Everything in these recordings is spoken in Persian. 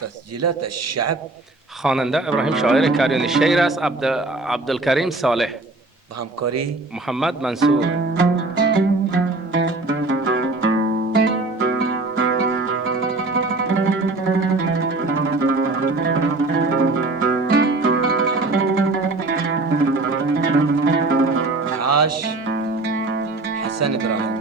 تسجيلات الشعب خواننده ابراهیم شاعر کریون شعر است. عبدالکریم صالح، با همکاری محمد منصور. عاش حسن ابراهیم.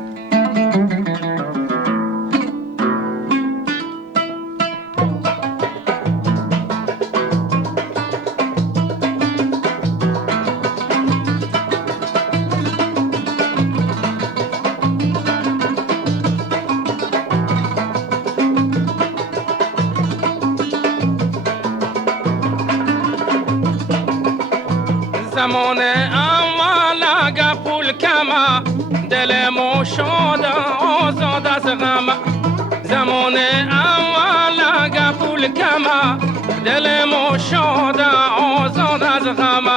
زمان اول اگه پول کمه دل ما شاد آزاد از غم. زمان اول اگه پول کمه دل ما شاد آزاد از غم.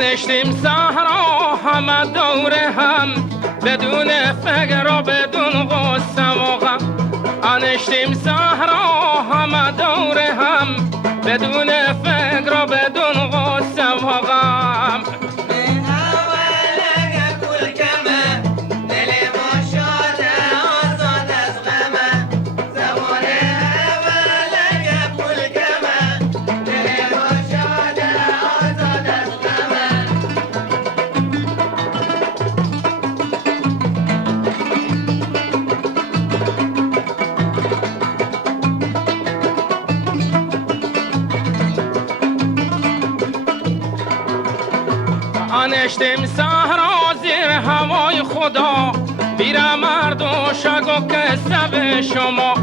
انشتیم صحرا همه دور هم بدون فکر و بدون غصه و غم. انشتیم صحرا همه دور هم بدون فکر و بدون غصه و غم. انشتیم صحرا زیر هوای خدا بیره مرد و شگ و قصه به شما.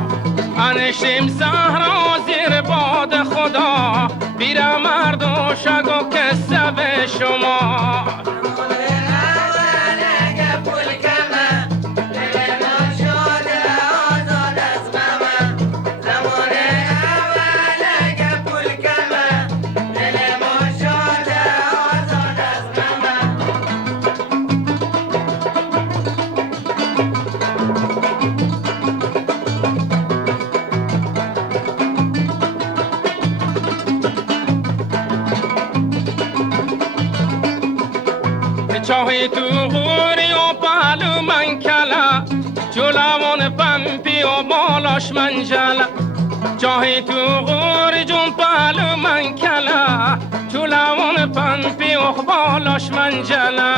انشتیم صحرا زیر باد خدا بیره مرد و شگ و قصه به شما. چاهی تو غوری و پهلو من کلا جلوان پمپی و بالاش منجلا. چاهی تو غوری جون پهلو من کلا جلوان پمپی و بالاش منجلا.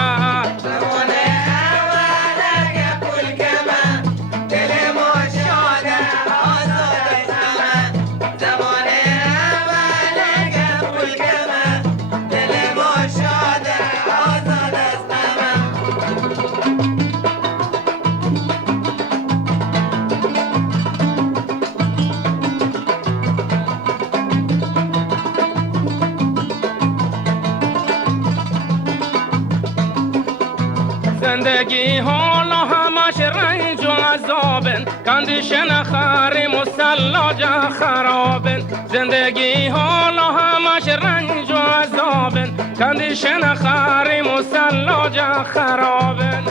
زندگی حالا همش رنج و عذابن کندیشن خری مسلاجا خرابن. زندگی حالا همش رنج و عذابن کندیشن خری مسلاجا خرابن.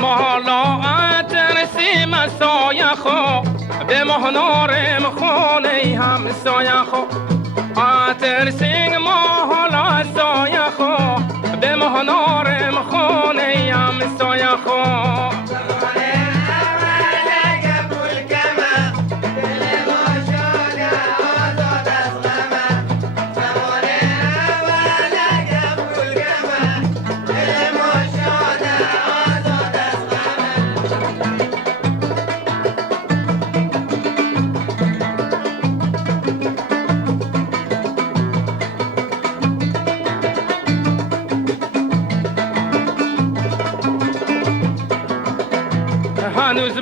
حالا ترسیم سایه خو به مهنارم خونه همسایه خو. ترسیم ما حالا سایه خو به مهنارم خونه همسایه خو. زمان اول اگه پول کمه دل ما شاد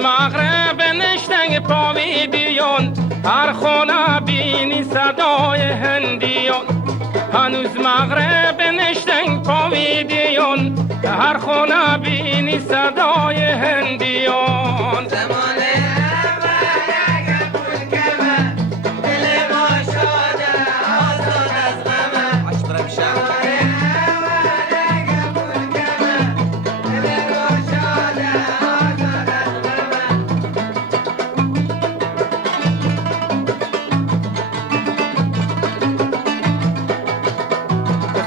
مغرب نشتنگ پاویدیون هر خونه بینی صدای هندیون هنوز مغرب نشتنگ پاویدیون هر خونه بینی صدای هندیون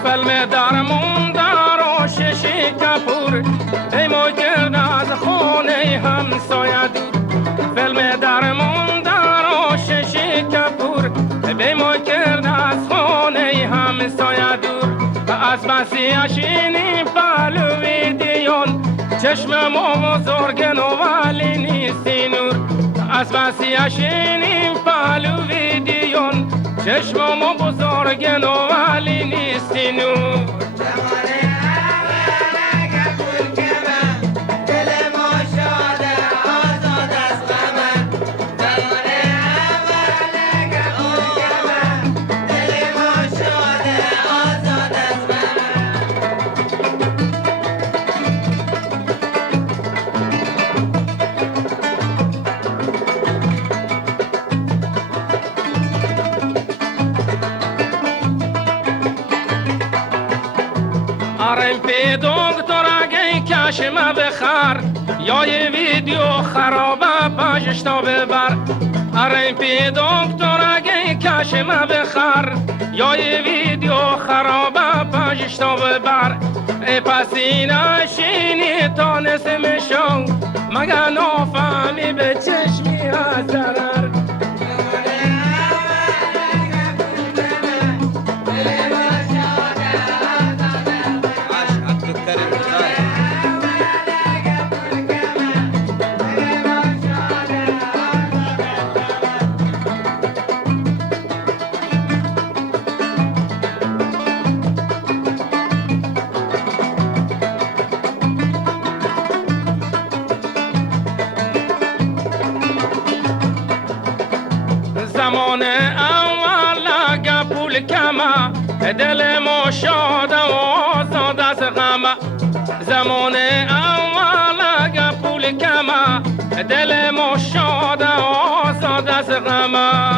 فیلم درمون در ششی کپور ای ما گرد از خونه همسایه دور فیلم درمون در ششی کپور ای ما گرد از خونه همسایه دور از بسی اشینی پلوی دیون چشم ما بزرگ نوالی نیستی نور از بسی اشینی پلوی دیون چشم ما بزرگ نوالی نیستی نور آرم پی دکتر اگه کشم بخر یا یه ویدیو خرابه پشش تا ببر آرم پی دکتر اگه کشم بخر یا یه ویدیو خرابه پشش تا ببر ای پسینه شینی تا نسم شو مگه نافهمی به چشمی از ضرر زمان اول اگه پول کمه دل ما شاد و آزاد از غمه زمان اول اگه پول کمه دل ما شاد و آزاد از غمه